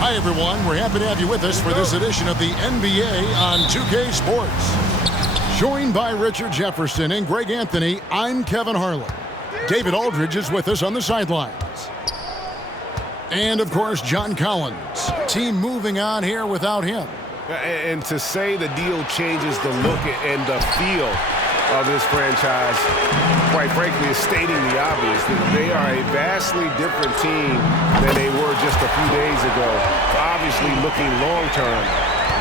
Hi, everyone. We're happy to have you with us for this edition of the NBA on 2K Sports. Joined by Richard Jefferson and Greg Anthony, I'm Kevin Harlan. David Aldridge is with us on the sidelines. And, of course, John Collins. Team moving on here without him. And to say the deal changes the look and the feel of this franchise, quite frankly, is stating the obvious. That they are a vastly different team than they were just a few days ago. Obviously looking long-term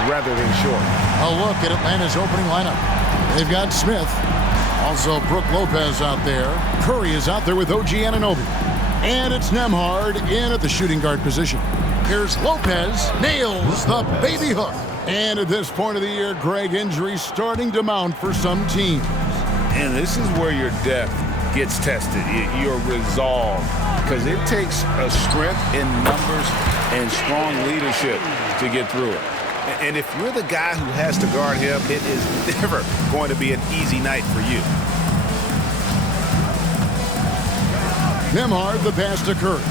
rather than short. A look at Atlanta's opening lineup. They've got Smith. Also, Brook Lopez out there. Curry is out there with OG Anunoby. And it's Nembhard in at the shooting guard position. Here's Lopez. Nails the baby hook. And at this point of the year, Greg, injuries starting to mount for some teams. And this is where your depth gets tested, your resolve. Because it takes a strength in numbers and strong leadership to get through it. And if you're the guy who has to guard him, it is never going to be an easy night for you. Nembhard, the pass to Curry.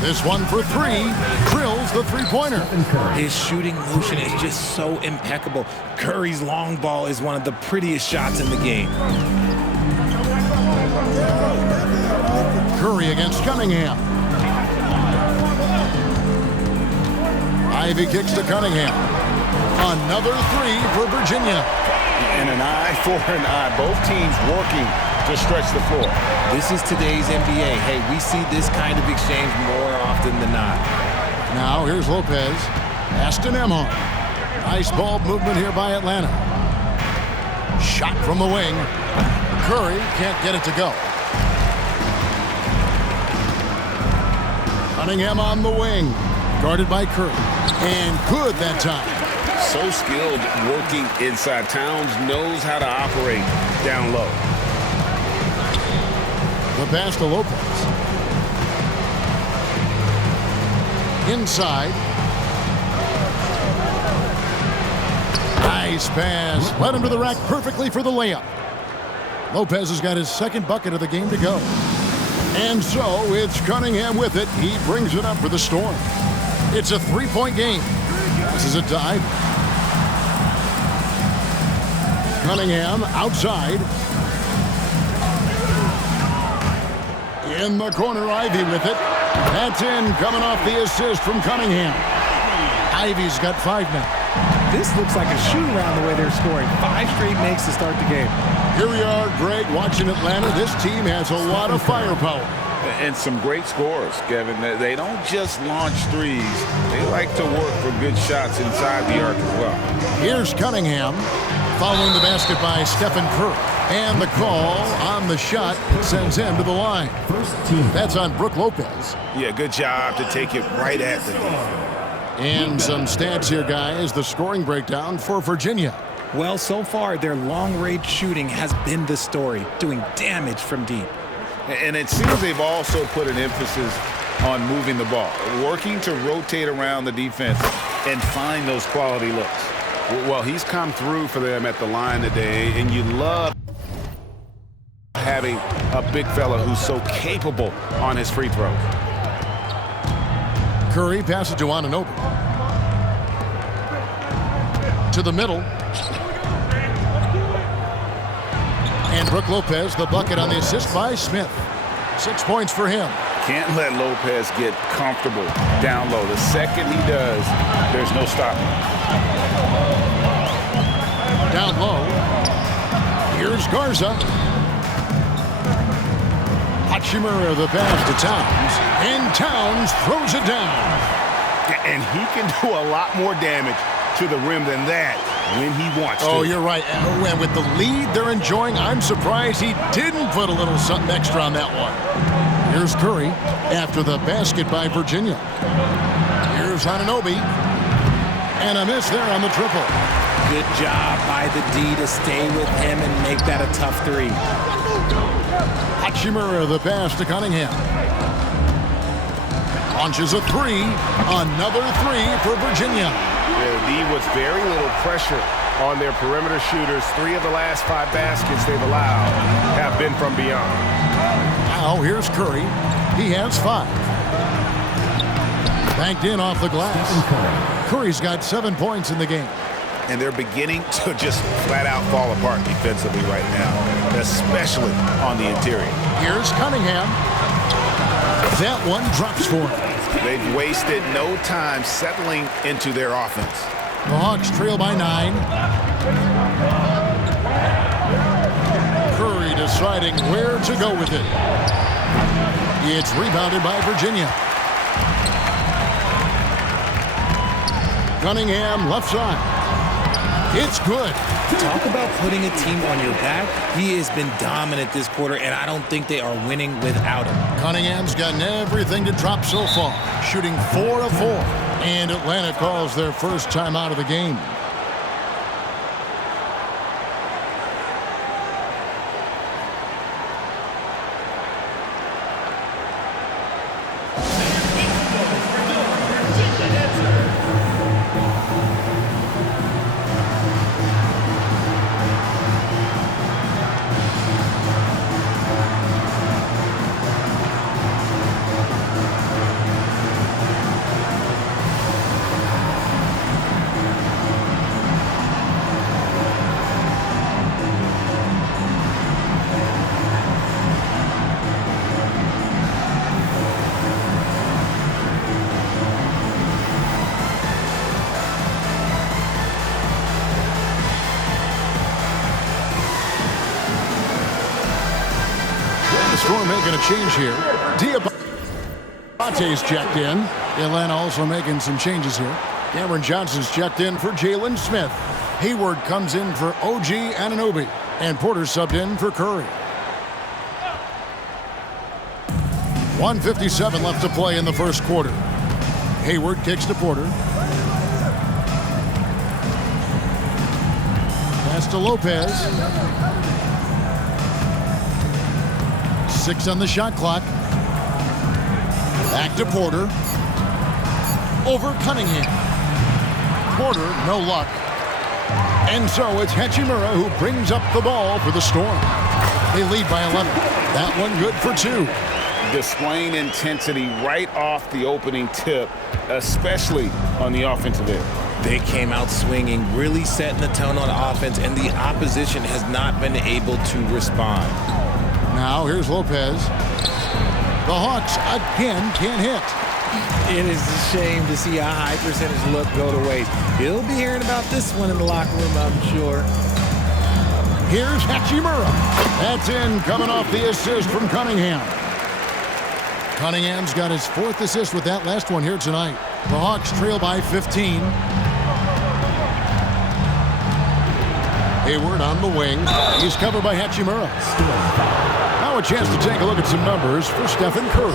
This one for three. Drills the three-pointer. His shooting motion is just so impeccable. Curry's long ball is one of the prettiest shots in the game. Curry against Cunningham. Ivy kicks to Cunningham. Another three for Virginia. And an eye for an eye. Both teams working to stretch the floor. This is today's NBA. Hey, we see this kind of exchange more often than not. Now here's Lopez. Pass to Nembhard. Nice ball movement here by Atlanta. Shot from the wing. Curry can't get it to go. Cunningham on the wing. Guarded by Curry. And good that time. So skilled working inside. Towns knows how to operate down low. The pass to Lopez. Inside. Nice pass. Led him to the rack perfectly for the layup. Lopez has got his second bucket of the game to go. And so it's Cunningham with it. He brings it up for the Storm. It's a three-point game. This is a dive. Cunningham outside. In the corner, Ivy with it. That's in, coming off the assist from Cunningham. Ivy's got 5 now. This looks like a shoot-around the way they're scoring. 5 straight makes to start the game. Here we are, Greg, watching Atlanta. This team has a lot of firepower. And some great scores, Kevin. They don't just launch threes. They like to work for good shots inside the arc as well. Here's Cunningham following the basket by Stephen Curry. And the call on the shot sends him to the line. That's on Brook Lopez. Yeah, good job to take it right at the defense. And some stats here, guys. The scoring breakdown for Virginia. Well, so far, their long-range shooting has been the story, doing damage from deep. And it seems they've also put an emphasis on moving the ball, working to rotate around the defense and find those quality looks. Well, he's come through for them at the line today, and you love having a big fella who's so capable on his free throws. Curry passes to Anunoby. To the middle. And Brook Lopez, the bucket on the assist by Smith. 6 points for him. Can't let Lopez get comfortable down low. The second he does, there's no stopping. Down low. Here's Garza. Hachimura the pass to Towns. And Towns throws it down. And he can do a lot more damage to the rim than that when he wants to. Oh, you're right. And with the lead they're enjoying, I'm surprised he didn't put a little something extra on that one. Here's Curry after the basket by Virginia. Here's Anunoby. And a miss there on the triple. Good job by the D to stay with him and make that a tough three. Hachimura the pass to Cunningham. Launches a three. Another three for Virginia. The D with very little pressure on their perimeter shooters. 3 of the last 5 baskets they've allowed have been from beyond. Now here's Curry. He has 5. Banked in off the glass. Curry's got 7 points in the game. And they're beginning to just flat out fall apart defensively right now, especially on the interior. Here's Cunningham. That one drops for him. They've wasted no time settling into their offense. The Hawks trail by 9. Curry deciding where to go with it. It's rebounded by Virginia. Cunningham left side. It's good. Talk about putting a team on your back. He has been dominant this quarter, and I don't think they are winning without him. Cunningham's gotten everything to drop so far, shooting 4 of 4. And Atlanta calls their first time out of the game. Storm making a change here. Diabate's checked in. Atlanta also making some changes here. Cameron Johnson's checked in for Jalen Smith. Hayward comes in for OG Anunoby. And Porter subbed in for Curry. 1:57 left to play in the first quarter. Hayward kicks to Porter. Pass to Lopez. 6 on the shot clock. Back to Porter. Over Cunningham. Porter, no luck. And so it's Hachimura who brings up the ball for the Storm. They lead by 11. That one good for 2. Displaying intensity right off the opening tip, especially on the offensive end. They came out swinging, really setting the tone on offense, and the opposition has not been able to respond. Now here's Lopez. The Hawks again can't hit. It is a shame to see a high percentage look go to waste. He'll be hearing about this one in the locker room, I'm sure. Here's Hachimura. That's in, coming off the assist from Cunningham. Cunningham's got his 4th assist with that last one here tonight. The Hawks trail by 15. Hayward on the wing. He's covered by Hachimura. Now a chance to take a look at some numbers for Steph and Curry.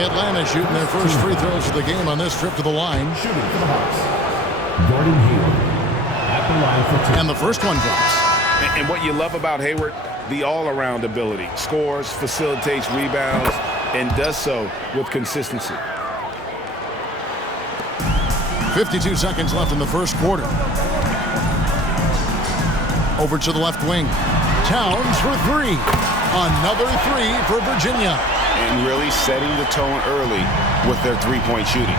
Atlanta shooting their first free throws of the game on this trip to the line. Shooting for the Hawks. Gordon Hayward at the line for 2. And the first one drops. And what you love about Hayward, the all-around ability. Scores, facilitates rebounds, and does so with consistency. 52 seconds left in the first quarter. Over to the left wing. Towns for 3. Another 3 for Virginia. And really setting the tone early with their three-point shooting.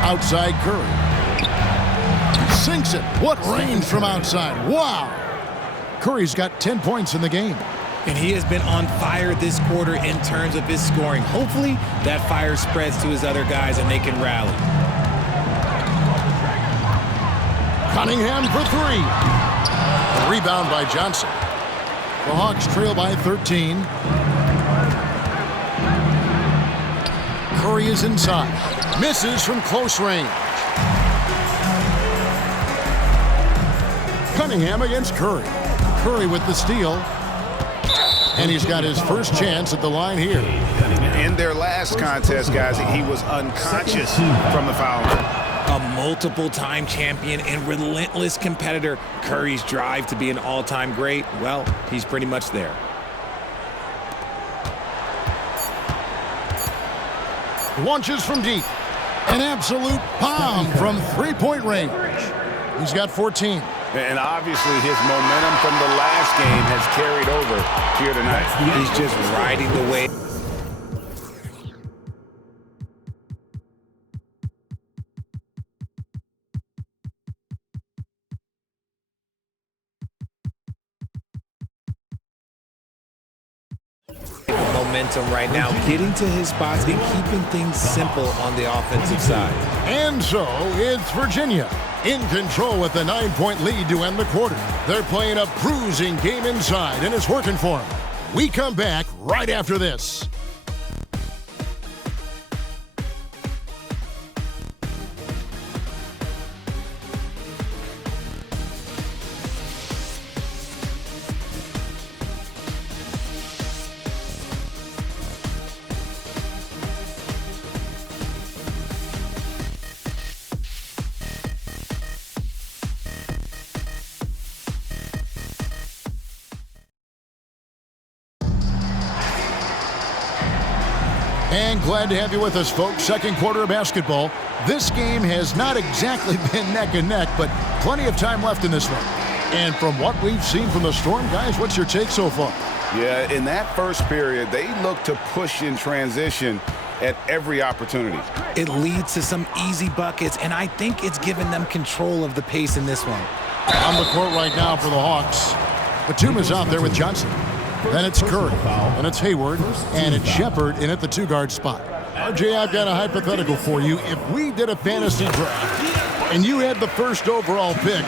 Outside Curry. Sinks it. What range from outside. Wow. Curry's got 10 points in the game. And he has been on fire this quarter in terms of his scoring. Hopefully that fire spreads to his other guys and they can rally. Cunningham for 3. A rebound by Johnson. The Hawks trail by 13. Curry is inside. Misses from close range. Cunningham against Curry. Curry with the steal. And he's got his first chance at the line here. In their last contest, guys, he was unconscious from the foul line. A multiple-time champion and relentless competitor. Curry's drive to be an all-time great, well, he's pretty much there. Launches from deep. An absolute bomb from three-point range. He's got 14. And obviously his momentum from the last game has carried over here tonight. He's just riding the wave. momentum right now, getting to his spots and keeping things simple on the offensive side. And so it's Virginia in control with the 9-point lead to end the quarter. They're playing a cruising game inside, and it's working for them. We come back right after this. And glad to have you with us, folks. Second quarter of basketball. This game has not exactly been neck and neck, but plenty of time left in this one. And from what we've seen from the Storm, guys, what's your take so far? Yeah, in that first period, they looked to push in transition at every opportunity. It leads to some easy buckets, and I think it's given them control of the pace in this one. On the court right now for the Hawks. Batuma's out there with Johnson. Then it's Curry, and it's Hayward, and it's Shepard in at the 2-guard spot. RJ, I've got a hypothetical for you. If we did a fantasy draft and you had the first overall pick,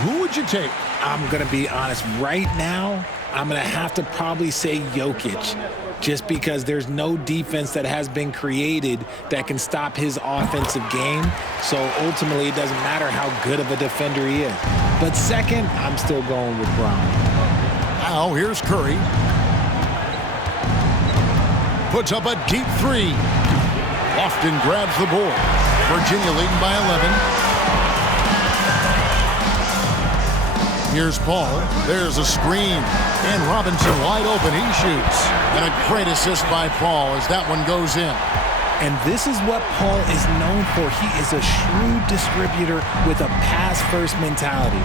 who would you take? I'm going to be honest. Right now, I'm going to have to probably say Jokic, just because there's no defense that has been created that can stop his offensive game. So ultimately, it doesn't matter how good of a defender he is. But second, I'm still going with Brown. Now, here's Curry. Puts up a deep three. Lofton grabs the board. Virginia leading by 11. Here's Paul. There's a screen. And Robinson wide open. He shoots. And a great assist by Paul as that one goes in. And this is what Paul is known for. He is a shrewd distributor with a pass-first mentality.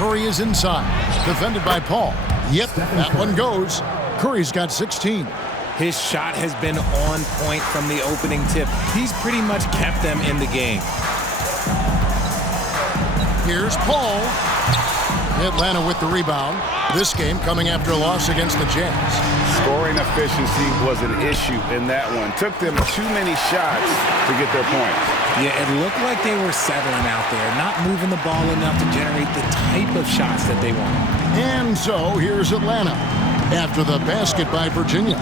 Curry is inside, defended by Paul. Yep, that one goes. Curry's got 16. His shot has been on point from the opening tip. He's pretty much kept them in the game. Here's Paul. Atlanta with the rebound. This game coming after a loss against the Jazz. Scoring efficiency was an issue in that one. Took them too many shots to get their points. Yeah, it looked like they were settling out there, not moving the ball enough to generate the type of shots that they wanted. And so here's Atlanta after the basket by Virginia.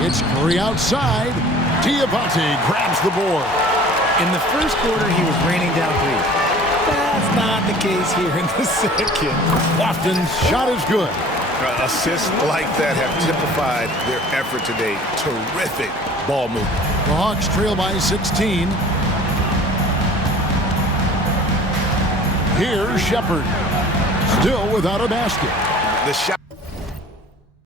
It's Curry outside. Diabate grabs the board. In the first quarter, he was raining down three. That's not the case here in the second. Lofton's shot is good. Assists like that have typified their effort today. Terrific ball movement. The Hawks trail by 16. Here's Shepard, still without a basket. The shot